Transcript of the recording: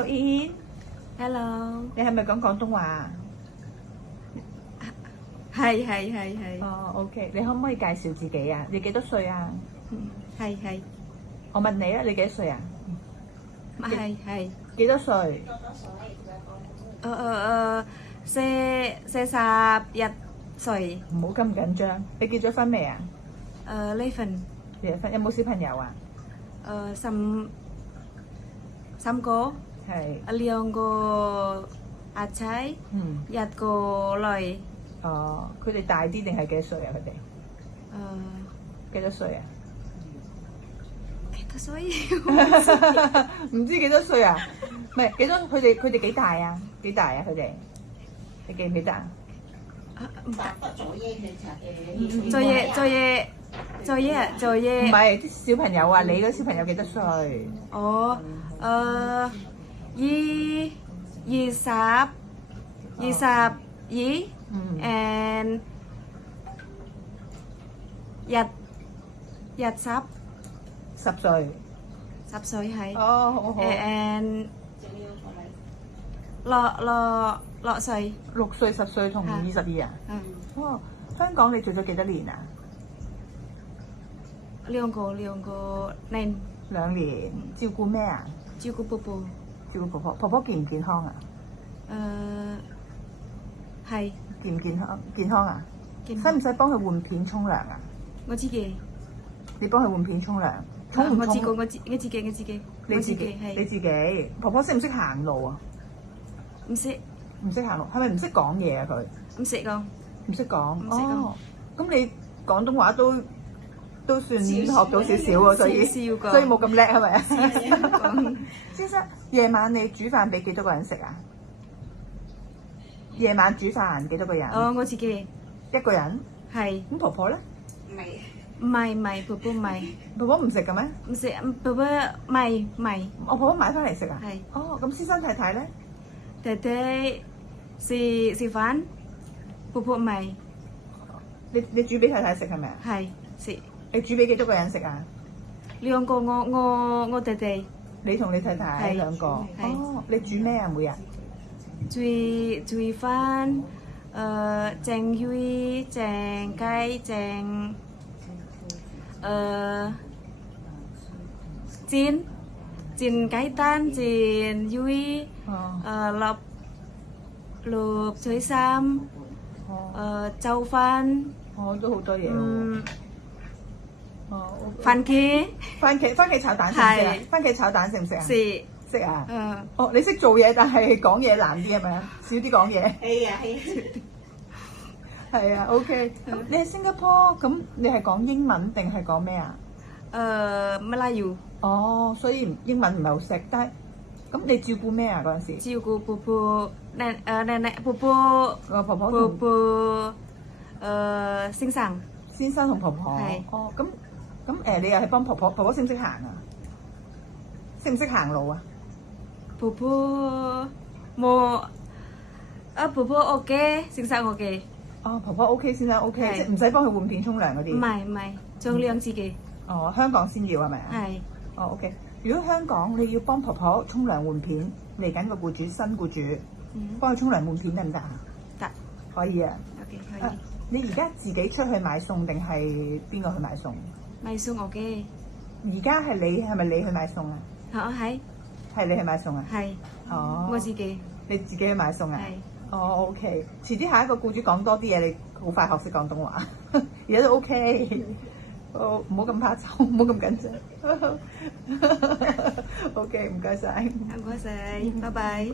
Hello， 依依， Hello， 你係咪講廣東話啊？係。哦，OK， 你可唔可以介紹自己啊？你幾多歲啊？係。我問你啊，你幾多歲啊？係。幾多歲？41歲。唔好咁緊張。你結咗婚未啊？離婚。結咗婚，有冇小朋友啊？三個。係。兩個阿仔，一個女。哦，佢哋大啲定係幾多歲啊？佢哋幾多歲啊？幾多歲？唔知幾多歲啊？唔係幾多？佢哋幾大啊？幾大啊？佢哋你記唔記得啊？做嘢。唔係啲小朋友啊！你嗰小朋友幾多歲？哦，22 and 10歲。10歲係。哦，好好。 and 6歲。 6歲、10歲同22啊？哦，香港你做咗幾多年啊兩個年。2年。照顧咩啊？照顧婆婆。照顧婆婆。婆婆健唔健康啊？係。健唔健康？健康啊？健康。使唔使幫佢換片沖涼啊？我自己。你幫佢換片沖涼？我自己。你自己係。你自己。婆婆識唔識行路啊？唔識。唔識行路，係咪唔識講嘢啊？佢唔識講。唔識講。唔識講。哦，咁你廣東話都算學到少少喎，所以冇咁叻係咪啊？先生，夜晚你煮飯俾幾多個人食啊？夜晚煮飯幾多個人？我自己。一個人。係。咁婆婆咧？唔係，婆婆唔係。婆婆唔食嘅咩？唔食，婆婆唔係。我婆婆買翻嚟食啊？係。哦，咁先生太太咧？太太食飯，婆婆唔係。你煮俾太太食係咪啊？係食。你煮俾幾多個人食啊？兩個，我太太。你同你太太兩個。哦，你煮咩啊？每日？煮飯，整魚、整雞、整煎雞蛋、煎魚，淥水衫，粥飯。都好多嘢喎。番茄炒蛋識唔識啊？番茄炒蛋識唔識啊？識啊。哦，你識做嘢，但係講嘢難啲係咪啊？少啲講嘢。係啊，OK。你喺新加坡，咁你係講英文定係講咩啊？馬來語。哦，所以英文唔係好識，但係咁你照顧咩啊嗰陣時？照顧婆婆、奶奶、婆婆。婆婆。先生同婆婆。係。哦，咁你又係幫婆婆？婆婆識唔識行啊？識唔識行路啊？婆婆冇。婆婆 OK， 先生 OK。哦，婆婆 OK， 先生 OK， 即係唔使幫佢換片沖涼嗰啲。唔係，沖涼自己。哦，香港先要係咪啊？係。哦 OK， 如果香港你要幫婆婆沖涼換片，嚟緊個僱主新僱主，幫佢沖涼換片得唔得啊？得。可以啊。 OK， 可以。你而家自己出去買餸定係邊個去買餸？買餸 OK。而家係咪你去買餸啊？係你去買餸啊？係。哦。我自己。你自己去買餸啊？係。哦 OK， 遲啲下一個僱主講多啲嘢，你好快學識廣東話。而家都 OK。唔好咁怕醜，唔好咁緊張。OK， 唔該晒。唔該晒，拜拜。